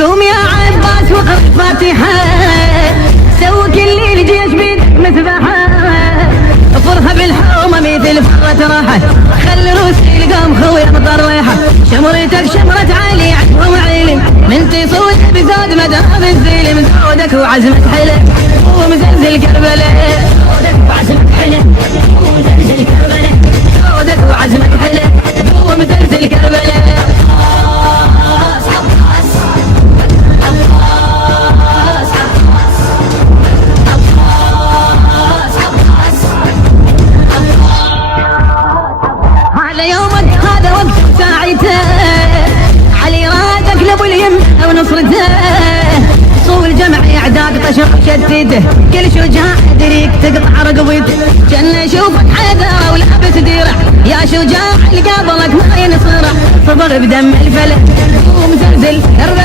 قوم يا عباس وقف فاتحة، سوي كل الجيش بيد مذبحة، فرها بالحومة مثل فرة راحة، خلي روسي القوم خوي مطر ريحة، شمرتك شمرة علي عشوة وعيلي، من تصود بزود مدام الزيل، مزودك وعزمة حلة ومزلزل كربلة، زودك وعزمة حلة ومزلزل كربلة، زودك وعزمة حلة ومزلزل كربلة. علي راد اقلب اليم ونصرته، صول الجمع اعداد طشق شتته، كل شجاع ادريك تقطع رقبته، جن اشوفك حذر ولابس درع، يا شجاع اللي قبلك ما ينصرع، صبغ بدم الفلك ومزلزل كربلة.